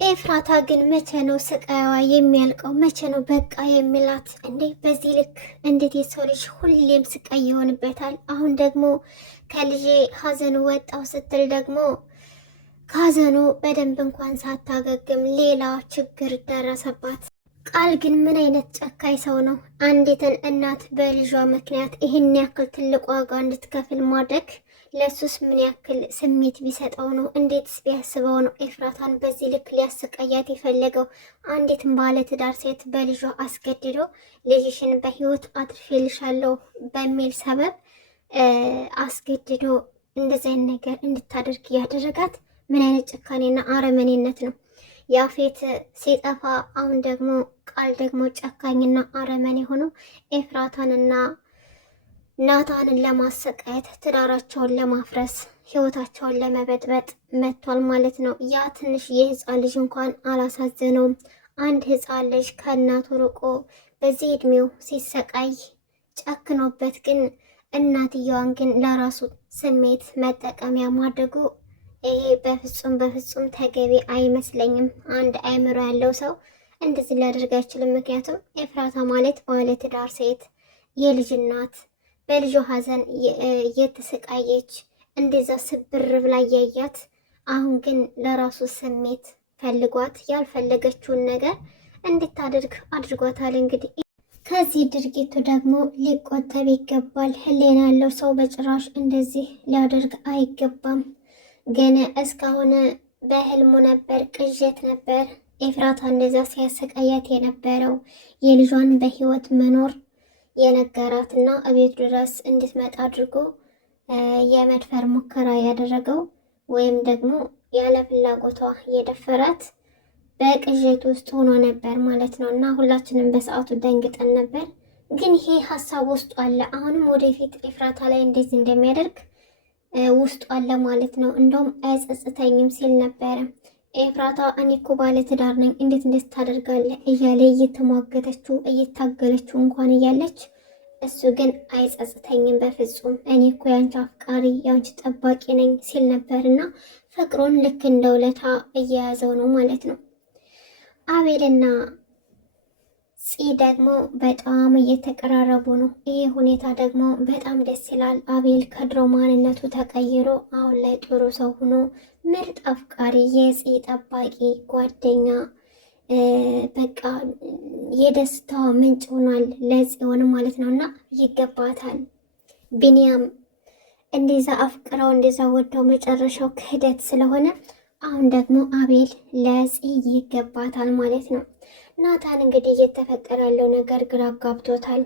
ኤፍራታ ግን መቼ ነው ስቃይዋ የሚያልቀው? መቼ ነው በቃ የሚላት እንዴ? በዚህ ልክ እንዴት የሰው ልጅ ሁሌም ስቃይ ይሆንበታል? አሁን ደግሞ ከልጄ ሀዘኑ ወጣው ስትል ደግሞ ከሀዘኑ በደንብ እንኳን ሳታገግም ሌላ ችግር ደረሰባት። ቃል ግን ምን አይነት ጨካኝ ሰው ነው? አንዲትን እናት በልጇ ምክንያት ይህን ያክል ትልቅ ዋጋ እንድትከፍል ማድረግ ለሱስ ምን ያክል ስሜት ቢሰጠው ነው? እንዴትስ ቢያስበው ነው ኤፍራታን በዚህ ልክ ሊያሰቃያት የፈለገው? አንዲትን ባለትዳር ሴት በልጇ አስገድዶ ልጅሽን በህይወት አትርፌልሻለሁ በሚል ሰበብ አስገድዶ እንደዚህ አይነት ነገር እንድታደርግ ያደረጋት ምን አይነት ጭካኔና አረመኔነት ነው? ያፌት ሲጠፋ አሁን ደግሞ ቃል ደግሞ ጨካኝና አረመኔ ሆነው ኤፍራታንና ናታንን ለማሰቃየት ትዳራቸውን ለማፍረስ ህይወታቸውን ለመበጥበጥ መጥቷል ማለት ነው። ያ ትንሽ የህፃን ልጅ እንኳን አላሳዘነውም። አንድ ህፃን ልጅ ከእናቱ ርቆ በዚህ እድሜው ሲሰቃይ ጨክኖበት፣ ግን እናትየዋን ግን ለራሱ ስሜት መጠቀሚያ ማድረጉ ይሄ በፍጹም ተገቢ አይመስለኝም። አንድ አእምሮ ያለው ሰው እንደዚህ ሊያደርግ አይችልም። ምክንያቱም ኤፍራታ ማለት ባለትዳር ሴት የልጅ እናት በልጇ ሀዘን እየተሰቃየች እንደዛ ስብር ብላ እያያት፣ አሁን ግን ለራሱ ስሜት ፈልጓት ያልፈለገችውን ነገር እንድታደርግ አድርጓታል። እንግዲህ ከዚህ ድርጊቱ ደግሞ ሊቆጠብ ይገባል። ህሊና ያለው ሰው በጭራሽ እንደዚህ ሊያደርግ አይገባም። ግን እስካሁን በህልሙ ነበር፣ ቅዠት ነበር ኤፍራታ እንደዛ ሲያሰቃያት የነበረው የልጇን በህይወት መኖር የነገራትና እቤት ድረስ እንድትመጣ አድርጎ የመድፈር ሙከራ ያደረገው ወይም ደግሞ ያለ ፍላጎቷ የደፈራት በቅዠት ውስጥ ሆኖ ነበር ማለት ነው። እና ሁላችንም በሰዓቱ ደንግጠን ነበር። ግን ይሄ ሀሳብ ውስጡ አለ። አሁንም ወደፊት ኤፍራታ ላይ እንደዚህ እንደሚያደርግ ውስጡ አለ ማለት ነው። እንደውም አይጸጽተኝም ሲል ነበረ። ኤፍራታ እኔ እኮ ባለ ትዳር ነኝ እንዴት ታደርጋለህ እያለ እየተሟገተችው እየታገለችው እንኳን እያለች፣ እሱ ግን አይጸጽተኝም በፍጹም እኔ እኮ ያንቺ አፍቃሪ ያንቺ ጠባቂ ነኝ ሲል ነበርና ፍቅሩን ልክ እንደ ውለታ እየያዘው ነው ማለት ነው። አቤልና ፂ ደግሞ በጣም እየተቀራረቡ ነው። ይሄ ሁኔታ ደግሞ በጣም ደስ ይላል። አቤል ከድሮ ማንነቱ ተቀይሮ አሁን ላይ ጥሩ ሰው ሆኖ ምርጥ አፍቃሪ፣ የፂ ጠባቂ ጓደኛ፣ በቃ የደስታዋ ምንጭ ሆኗል ለጽዮን ማለት ነው። እና ይገባታል። ቢኒያም እንደዛ አፍቅረው እንደዛ ወደው መጨረሻው ክህደት ስለሆነ አሁን ደግሞ አቤል ለፂ ይገባታል ማለት ነው። ናታን እንግዲህ እየተፈጠረ ያለው ነገር ግራ ጋብቶታል።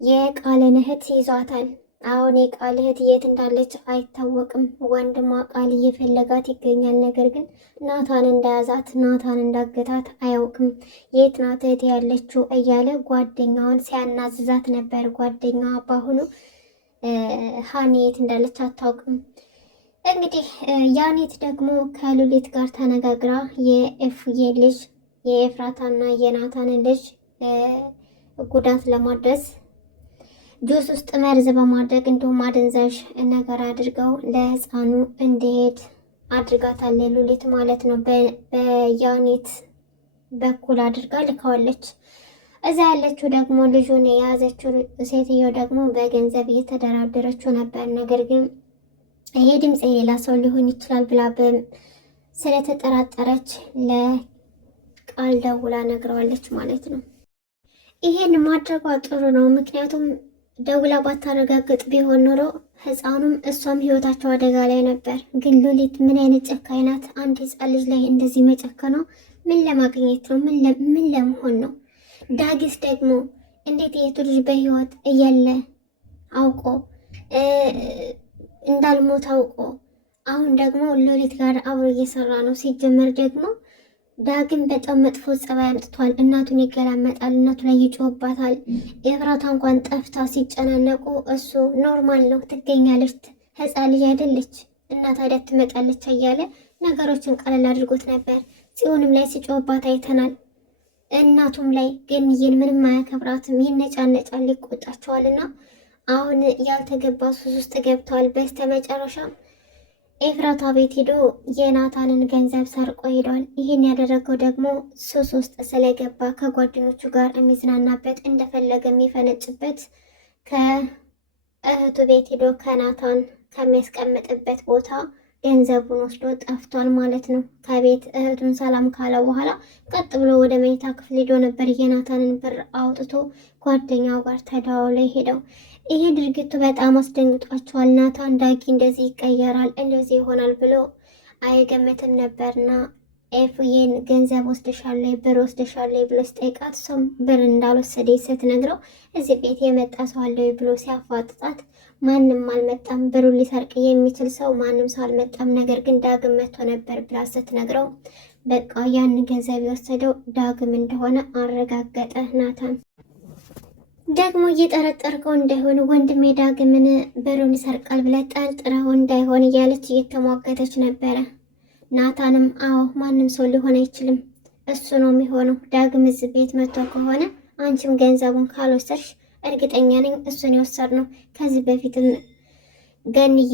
የቃልን እህት ይዟታል። አሁን የቃል እህት የት እንዳለች አይታወቅም። ወንድሟ ቃል እየፈለጋት ይገኛል። ነገር ግን ናታን እንደያዛት ናታን እንዳገታት አያውቅም። የት ናት እህት ያለችው እያለ ጓደኛዋን ሲያናዝዛት ነበር። ጓደኛዋ በአሁኑ ሀኒ የት እንዳለች አታውቅም። እንግዲህ ያኔት ደግሞ ከሉሊት ጋር ተነጋግራ የኤፍዬ ልጅ የኤፍራታና የናታንን ልጅ ጉዳት ለማድረስ ጁስ ውስጥ መርዝ በማድረግ እንዲሁም አደንዛዥ ነገር አድርገው ለህፃኑ እንዲሄድ አድርጋታል። ሉሊት ማለት ነው። በያኔት በኩል አድርጋ ልካዋለች። እዛ ያለችው ደግሞ ልጁን የያዘችው ሴትዮ ደግሞ በገንዘብ እየተደራደረችው ነበር። ነገር ግን ይሄ ድምፅ የሌላ ሰው ሊሆን ይችላል ብላ ስለተጠራጠረች ለቃል ደውላ ነግረዋለች ማለት ነው። ይሄን ማድረጓ ጥሩ ነው። ምክንያቱም ደውላ ባታረጋግጥ ቢሆን ኖሮ ህፃኑም እሷም ህይወታቸው አደጋ ላይ ነበር። ግን ሉሊት ምን አይነት ጨካኝ ናት! አንድ ህፃን ልጅ ላይ እንደዚህ መጨከነው ምን ለማግኘት ነው? ምን ለመሆን ነው? ዳጊስ ደግሞ እንዴት የቱ ልጅ በህይወት እያለ አውቆ እንዳልሞት አውቆ አሁን ደግሞ ሉሊት ጋር አብሮ እየሰራ ነው። ሲጀመር ደግሞ ዳግም በጣም መጥፎ ጸባይ አምጥቷል። እናቱን ይገላመጣል፣ እናቱ ላይ ይጮህባታል። ኤፍራታ እንኳን ጠፍታ ሲጨናነቁ እሱ ኖርማል ነው ትገኛለች፣ ህፃን ልጅ አይደለች እና ታዲያ ትመጣለች እያለ ነገሮችን ቀለል አድርጎት ነበር። ጽዮንም ላይ ሲጮህባት አይተናል። እናቱም ላይ ገንዬን ምንም አያከብራትም፣ ይነጫነጫል፣ ይቆጣቸዋልና አሁን ያልተገባ ሱስ ውስጥ ገብተዋል። በስተመጨረሻም ኤፍራታ ቤት ሄዶ የናታንን ገንዘብ ሰርቆ ሄዷል። ይህን ያደረገው ደግሞ ሱስ ውስጥ ስለገባ ከጓደኞቹ ጋር የሚዝናናበት እንደፈለገ የሚፈነጭበት ከእህቱ ቤት ሄዶ ከናታን ከሚያስቀምጥበት ቦታ ገንዘቡን ወስዶ ጠፍቷል ማለት ነው። ከቤት እህቱን ሰላም ካለ በኋላ ቀጥ ብሎ ወደ መኝታ ክፍል ሄዶ ነበር የናታንን ብር አውጥቶ ጓደኛው ጋር ተደዋውሎ ሄደው። ይሄ ድርጊቱ በጣም አስደንግጧቸዋል። ናታን ዳጊ እንደዚህ ይቀየራል እንደዚህ ይሆናል ብሎ አይገምትም ነበርና ኤፍዬን ገንዘብ ወስደሻለሁ ብር ወስደሻለሁ ብሎ ሲጠይቃት እሷም ብር እንዳልወሰደ ስትነግረው እዚህ ቤት የመጣ ሰው አለ ብሎ ሲያፋጥጣት ማንም አልመጣም፣ ብሩን ሊሰርቅ የሚችል ሰው ማንም ሰው አልመጣም፣ ነገር ግን ዳግም መጥቶ ነበር ብላ ስትነግረው በቃ ያን ገንዘብ የወሰደው ዳግም እንደሆነ አረጋገጠ ናታን። ደግሞ እየጠረጠርከው እንዳይሆን ወንድሜ ዳግምን ብሩን ይሰርቃል ብለህ ጠርጥረው እንዳይሆን እያለች እየተሟገተች ነበረ። ናታንም አዎ ማንም ሰው ሊሆን አይችልም፣ እሱ ነው የሚሆነው። ዳግም እዚህ ቤት መጥቶ ከሆነ አንቺም ገንዘቡን ካልወሰድሽ እርግጠኛ ነኝ እሱን የወሰድነው። ከዚህ በፊትም ገንዬ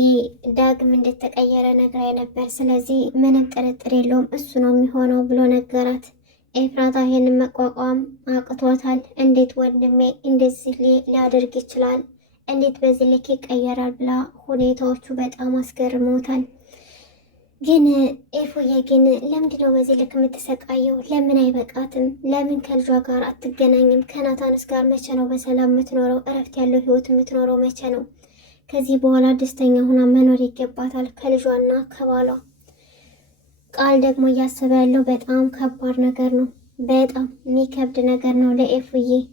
ዳግም እንደተቀየረ ነግራኝ ነበር፣ ስለዚህ ምንም ጥርጥር የለውም እሱ ነው የሚሆነው ብሎ ነገራት። ኤፍራታ ይህንን መቋቋም አቅቷታል። እንዴት ወንድሜ እንደዚህ ሊያደርግ ይችላል? እንዴት በዚህ ልክ ይቀየራል? ብላ ሁኔታዎቹ በጣም አስገርመውታል። ግን ኤፉዬ ግን ለምንድነው በዚህ ልክ የምትሰቃየው? ለምን አይበቃትም? ለምን ከልጇ ጋር አትገናኝም? ከናታንስ ጋር መቼ ነው በሰላም የምትኖረው? እረፍት ያለው ህይወት የምትኖረው መቼ ነው? ከዚህ በኋላ ደስተኛ ሆና መኖር ይገባታል ከልጇና ከባሏ። ቃል ደግሞ እያሰበ ያለው በጣም ከባድ ነገር ነው። በጣም የሚከብድ ነገር ነው ለኤፉዬ።